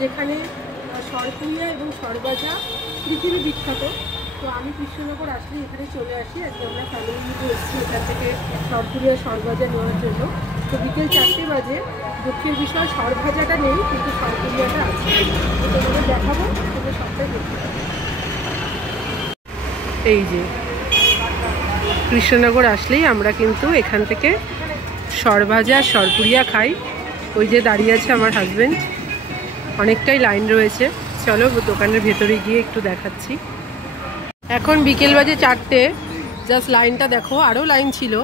যেখানে সরপুরিয়া এবং সরভাজা পৃথিবী বিখ্যাত। তো আমি কৃষ্ণনগর আসলে এখানে চলে আসি, আজকে আমরা ফ্যামিলি নিয়ে এসেছি এখান থেকে সরপুরিয়া সরভাজা নেওয়ার জন্য। তো বিকেল 4টে বাজে। দুঃখের বিষয় সরভাজাটা নেই, কিন্তু সরপুরিয়াটা আছে। তো তোমাদের দেখাবো, তোমরা সবটাই দেখতে পাবো। এই যে কৃষ্ণনগর আসলেই আমরা কিন্তু এখান থেকে সরভাজা সরপুরিয়া খাই। ওই যে দাঁড়িয়ে আছে আমার হাজব্যান্ড, অনেকটাই লাইন রয়েছে। চলো দোকানের ভেতরে গিয়ে একটু দেখাচ্ছি। এখন বিকেল বাজে 4টে, জাস্ট লাইনটা দেখো, আরও লাইন ছিল।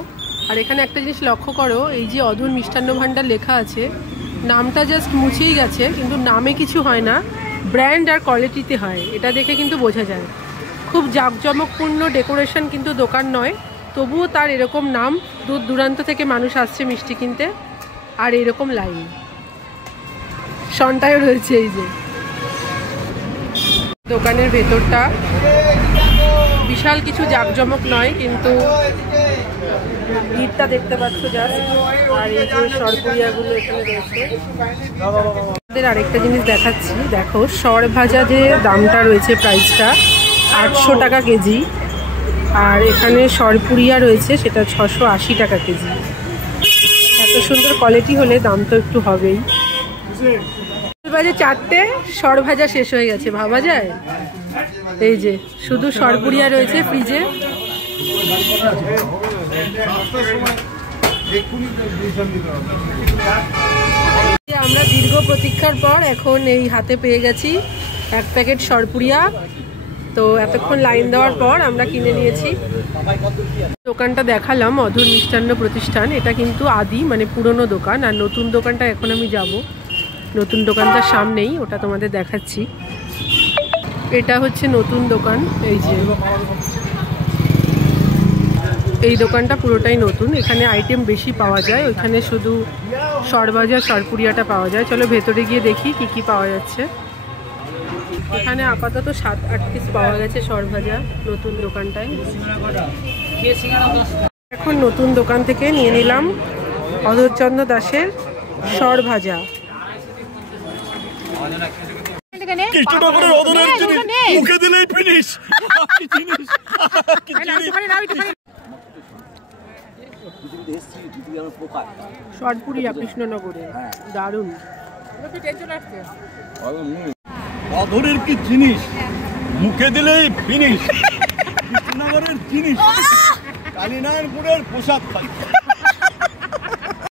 আর এখানে একটা জিনিস লক্ষ্য করো, এই যে অধুর মিষ্টান্ন ভাণ্ডার লেখা আছে, নামটা জাস্ট মুছেই গেছে, কিন্তু নামে কিছু হয় না, ব্র্যান্ড আর কোয়ালিটিতে হয়। এটা দেখে কিন্তু বোঝা যায়। খুব জাঁকজমকপূর্ণ ডেকোরেশন কিন্তু দোকান নয়, তবুও তার এরকম নাম। দূর দূরান্ত থেকে মানুষ আসছে মিষ্টি কিনতে, আর এরকম লাইন। সন্টায়ও রয়েছে। এই যে দোকানের ভেতরটা বিশাল কিছু জাঁকজমক নয়, কিন্তু ভিড়টা দেখতে পাচ্ছ জাস্ট। আর এই যে সরপুরিয়াগুলো এখানে রয়েছে। আমাদের আরেকটা জিনিস দেখাচ্ছি, দেখো সরভাজা যে দামটা রয়েছে, প্রাইসটা 800 টাকা কেজি। আর এখানে সরপুরিয়া রয়েছে, সেটা 680 টাকা কেজি। এত সুন্দর কোয়ালিটি হলে দাম তো একটু হবেই। বাজে 4টে, সরভাজা শেষ হয়ে গেছে, ভাবা যায়। এই যে শুধু সরপুরিয়া রয়েছে ফ্রিজে। আমরা দীর্ঘ প্রতীক্ষার পর এখন এই হাতে পেয়ে গেছি 1 প্যাকেট সরপুরিয়া। তো এতক্ষণ লাইন দেওয়ার পর আমরা কিনে নিয়েছি। দোকানটা দেখালাম অধুর মিষ্টান্ন প্রতিষ্ঠান, এটা কিন্তু আদি মানে পুরনো দোকান। আর নতুন দোকানটা এখন আমি যাব, নতুন দোকানটার সামনেই, ওটা তোমাদের দেখাচ্ছি। এটা হচ্ছে নতুন দোকান। এই যে এই দোকানটা পুরোটাই নতুন, এখানে আইটেম বেশি পাওয়া যায়, ওইখানে শুধু সরভাজা সরপুরিয়াটা পাওয়া যায়। চলো ভেতরে গিয়ে দেখি কি কি পাওয়া যাচ্ছে। এখানে আপাতত 7-8 পিস পাওয়া গেছে সরভাজা নতুন দোকানটায়। এখন নতুন দোকান থেকে নিয়ে নিলাম অধরচন্দ্র দাসের সরভাজা। সরপুরিয়া কৃষ্ণনগরে দারুণ। অধরের কি জিনিস, মুখে দিলেই ফিনিশ। কৃষ্ণনগরের জিনিস, কালীনারায়ণপুরের পোশাক খাই।